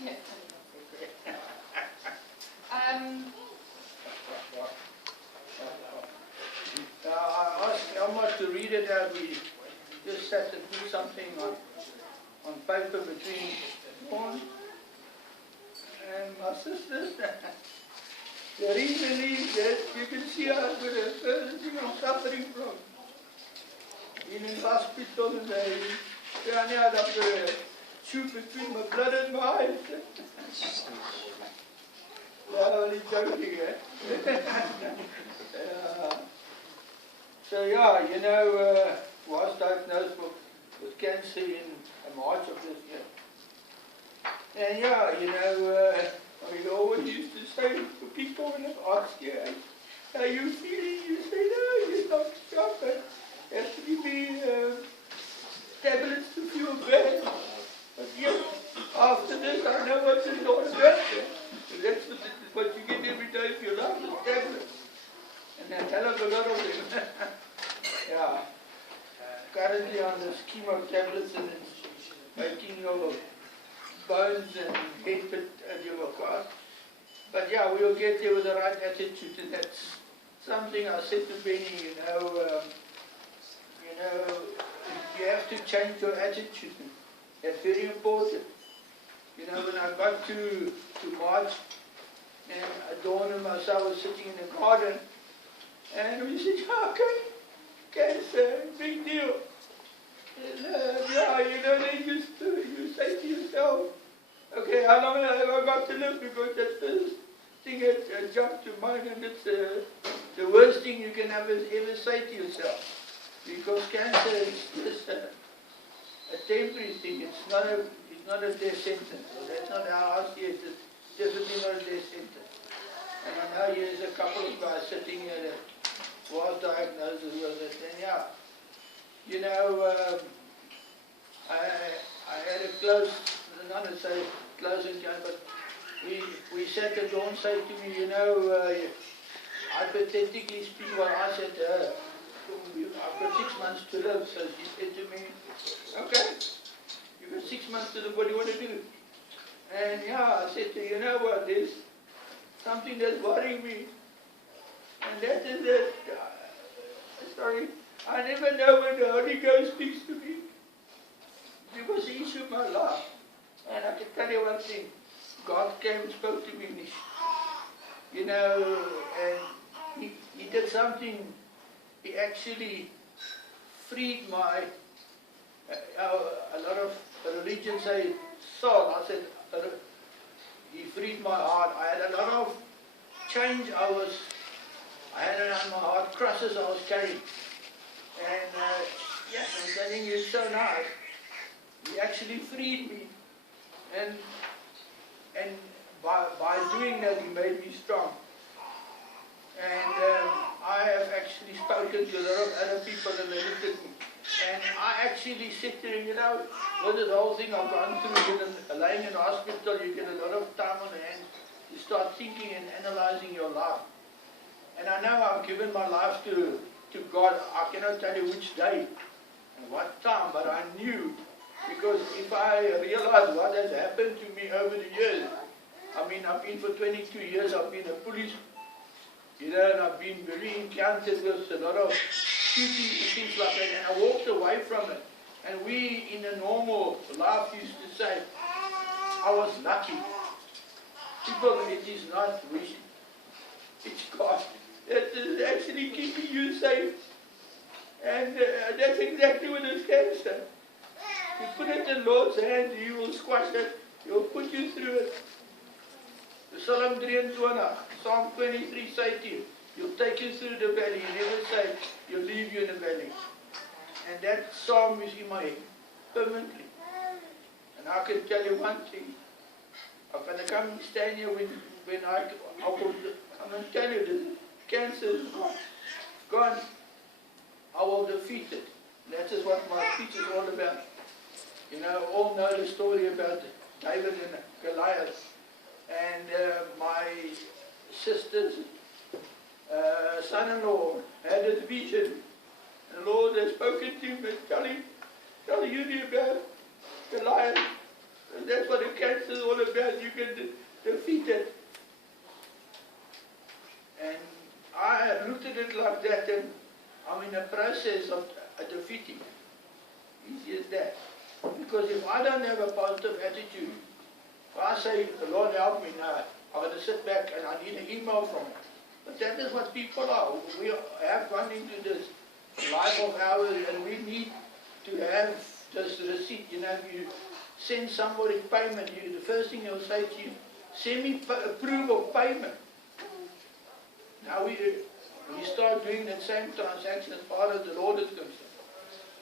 I asked Elma to read it out. We just had to put something on paper between Dawn and my sisters. The reason is that you can see I've got a certain thing I'm suffering from. In hospital and they found out I've got a tube between my blood and my eyes. No, only joking, eh? So yeah, you know, was diagnosed with cancer in March of this year. And yeah, you know, we always used to say to people when they ask you, how you feeling? You say, no, you're not sure, but has to give me tablets to feel better. But yet, after this, I know what it's all about. That's what you get every day of your life, is tablets. And a hell of a lot of them. Yeah. Currently on the chemo tablets, and it's making your bones and head your car. But yeah, we'll get there with the right attitude, and that's something I said to Benny, you know, you have to change your attitude. That's very important. You know, when I got to March, and Dawn and myself were sitting in the garden, and we said, okay, cancer, big deal. And, yeah, you know, then you say to yourself, okay, how long have I got to live? Because that first thing that jumped to mind, and it's the worst thing you can ever say to yourself. Because cancer is just a temporary thing. It's not a death sentence. So that's not how I see it. It's definitely not a death sentence. And I know there's a couple of guys sitting here that was diagnosed with it. And yeah, you know, I had a close, not to say close encounter, but we sat and Dawn said to me, you know, hypothetically speaking, what I said to her, I've got 6 months to live, so she said to me, okay, you've got 6 months to live, what do you want to do? And yeah, I said to her, you know what, there's something that's worrying me, and that is that, sorry, I never know when the Holy Ghost speaks to me. It was the issue of my life. And I can tell you one thing, God came and spoke to me, you know, and he did something. He actually freed my, a lot of religions say soul. I said, he freed my heart. I had a lot of change I had around my heart, crosses I was carrying. And yes, I'm telling you, it's so nice. He actually freed me. And by doing that, he made me strong. And I have actually spoken to a lot of other people, and they looked at me. And I actually said to them, you know, with this whole thing I've gone through, lying in the hospital, you get a lot of time on hand. You start thinking and analyzing your life. And I know I've given my life to God. I cannot tell you which day and what time, but I knew. Because if I realize what has happened to me over the years, I mean, I've been for 22 years, I've been a police, you know, and I've been very encountered with a lot of shooting and things like that, and I walked away from it. And we, in a normal life, used to say, I was lucky. People, it is not wishing. It's God that is actually keeping you safe. And that's exactly what is cancer. You put it in the Lord's hand, He will squash it. He will put you through it. Psalm 23, Psalm 23 say to you, He'll take you through the valley. He never say, He'll leave you in the valley. And that psalm is in my head, permanently. And I can tell you one thing. I'm going to come and stand here when I will come and tell you this. Cancer is gone. I will defeat it. That is what my speech is all about. You know, all know the story about David and Goliath. And my sister's son-in-law had a vision. And the Lord has spoken to him and tell Jurie about Goliath. And that's what the cancer is all about. You can defeat it. And I looked at it like that, and I'm in the process of defeating it. Easy as that. Because if I don't have a positive attitude, if I say, Lord help me now, I'm going to sit back and I need an email from him. But that is what people are. We have gone into this life of ours, and we need to have this receipt. You know, if you send somebody payment, the first thing they'll say to you, send me proof of payment. Now we start doing that same transaction as far as the Lord is concerned.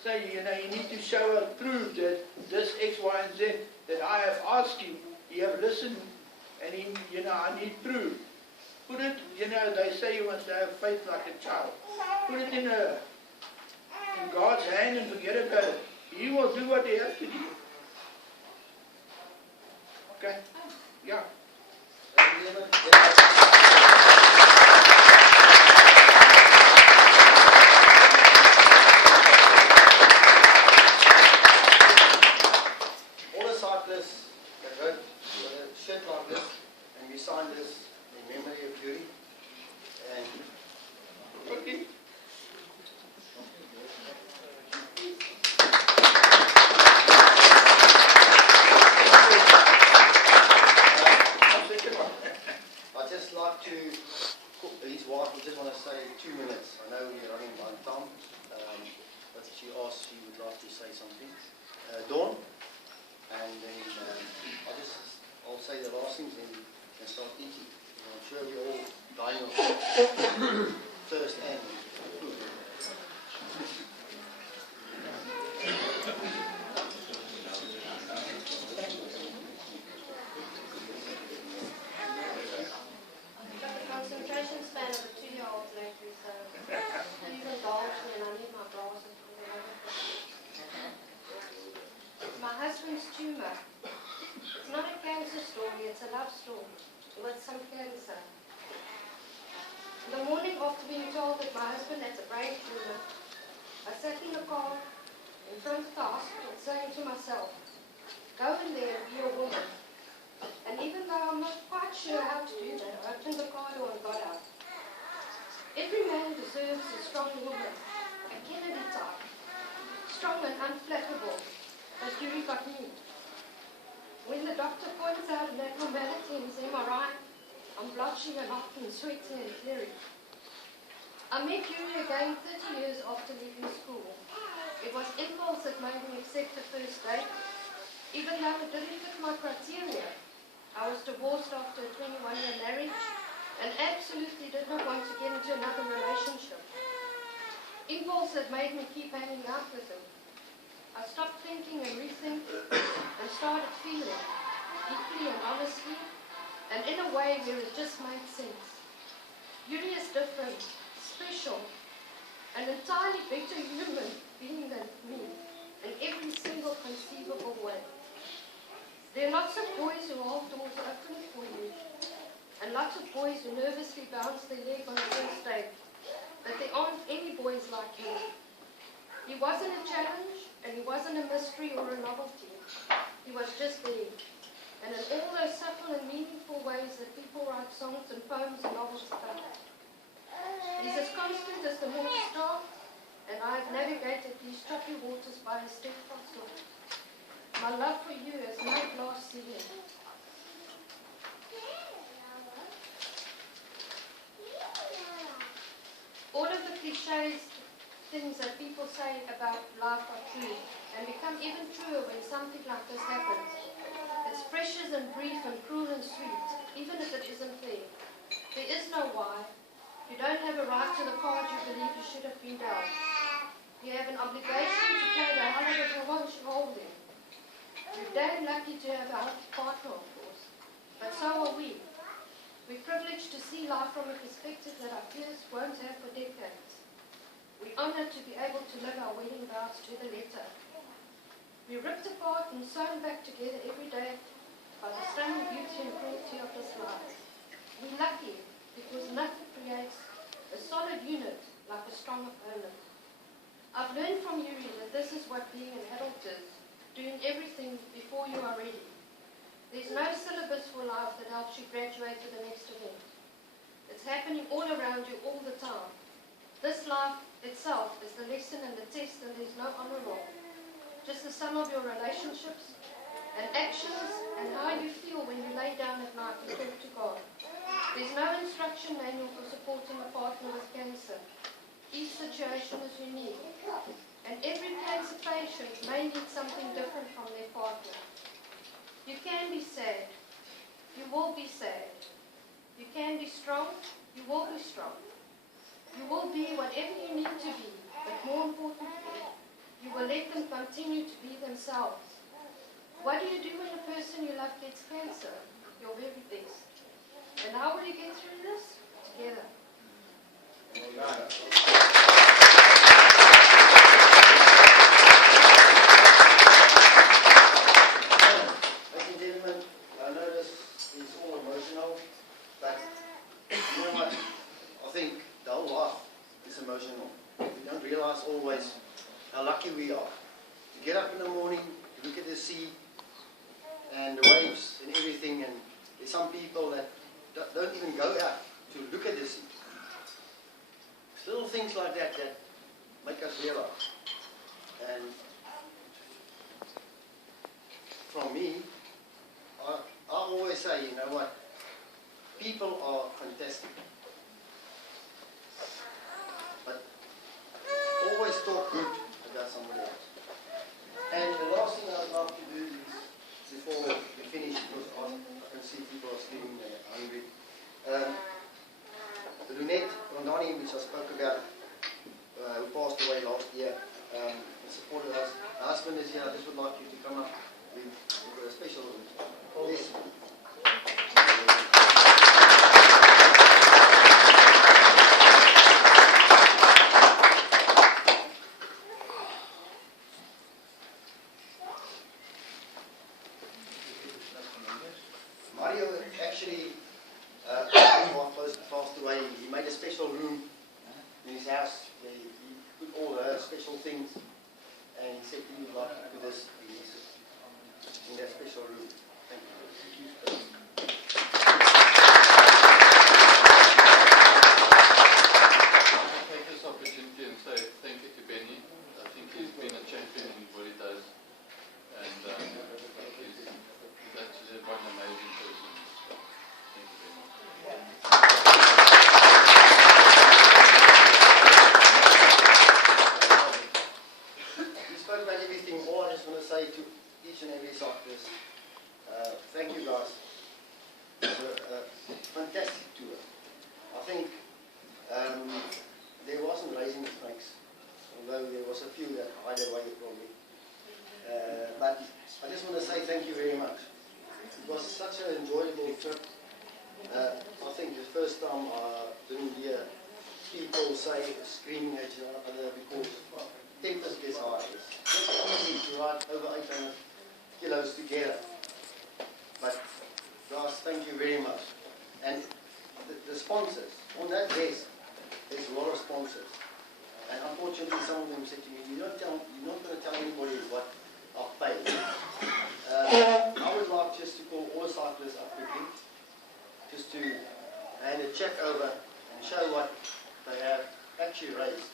So, you know, you need to show us proof that this X, Y, and Z that I have asked him, he have listened, and he, you know, I need proof. Put it, you know, they say you must have faith like a child. Put it in God's hand and forget about it. He will do what he has to do. Okay? Yeah. Motorcyclists that rode with a shirt like this, and we signed this in memory of Jurie. And Okay. I'd just like to, his wife, we just want to say 2 minutes. I know we're running by time, but she asked she would like to say something. Dawn, and then I'll say the last things and start eating. I'm sure we're all dying of thirst and food. Concentration span of a 2-year-old lately, so please indulge me, and I need my glasses. My husband's tumor. It's not a cancer story, it's a love story with some cancer. The morning after being told that my husband has a brain tumor, I sat in the car in front of the hospital saying to myself, go in there and be a woman. And even though I'm not quite sure how to do that, I opened the car door and got out. Every man deserves a strong woman, a Kennedy type, strong and unflappable, as Jurie got me. When the doctor points out an abnormality in his MRI, I'm blushing and hot and sweaty and teary. I met Jurie again 30 years after leaving school. It was impulse that made me accept the first date, even though it didn't fit my criteria. I was divorced after a 21-year marriage and absolutely did not want to get into another relationship. Impulse that made me keep hanging out with him. I stopped thinking and rethinking and started feeling, deeply and honestly, and in a way where it just made sense. Jurie is different, special, an entirely better human being than me in every single conceivable way. There are lots of boys who hold doors open for you, and lots of boys who nervously bounce their leg on the first date, but there aren't any boys like him. He wasn't a challenge, and he wasn't a mystery or a novelty. He was just there, and in all those subtle and meaningful ways that people write songs and poems and novels about. He's as constant as the North Star, and I've navigated these choppy waters by his steadfast love. My love for you has no glass ceiling. All of the cliches, things that people say about life are true, and become even truer when something like this happens. It's precious and brief and cruel and sweet, even if it isn't fair. There is no why. You don't have a right to the card you believe you should have been dealt. You have an obligation to play the hell of it holding. You're damn lucky to have a healthy partner, of course, but so are we. We're privileged to see life from a perspective that our peers won't have for decades. We're honored to be able to live our wedding vows to the letter. We're ripped apart and sewn back together every day by the stunning beauty and cruelty of this life. We're lucky because nothing creates a solid unit like a strong opponent. I've learned from Jurie that this is what being an adult is, doing everything before you are ready. you graduate to the next event. It's happening all around you all the time. This life itself is the lesson and the test, and there's no honor roll. Just the sum of your relationships and actions and how you feel when you lay down at night and talk to God. There's no instruction manual for supporting a partner with cancer. Each situation is unique, and every cancer patient may need something different from their partner. You can be sad. You will be sad. You can be strong. You will be strong. You will be whatever you need to be, but more importantly, you will let them continue to be themselves. What do you do when a person you love gets cancer? Your very best. And how will you get through this? Together. Ladies and gentlemen, I know this is all emotional, but you know what? I think the whole life is emotional. We don't realize always how lucky we are. To get up in the morning, to look at the sea, and the waves and everything, and there's some people that don't even go out to look at the sea. It's little things like that that make us realize. And from me, I always say, you know what, people are fantastic. But always talk good about somebody else. And the last thing I'd like to do is, before we finish, because I can see people are sleeping, they're hungry. Lunette Rondani, which I spoke about, who passed away last year, supported us. Her husband is here. I just would like you to come up with a special yes. Mario actually, passed away. He made a special room in his house. He put all the special things, and he said he would like to put this in that special room. Thank you. I take this opportunity and say thank you to Benny. I think he's been a champion in what he does, and I think he's actually one amazing person. Thank you very much. We spoke about everything. All I just want to say to each and every cyclist, thank you guys for a fantastic tour. I think there wasn't raising the snakes, although there was a few that hide away from me. But I just want to say thank you very much. It was such an enjoyable trip. I think the first time I didn't hear people screaming at each other because tempers gets high. It's not easy to ride over 800 kilos together. But guys, thank you very much. And the sponsors, on that list, there's a lot of sponsors. And unfortunately, some of them said to me, you're not going to tell anybody what I've paid. I would like just to call all cyclists up quickly, just to hand a check over and show what they have actually raised.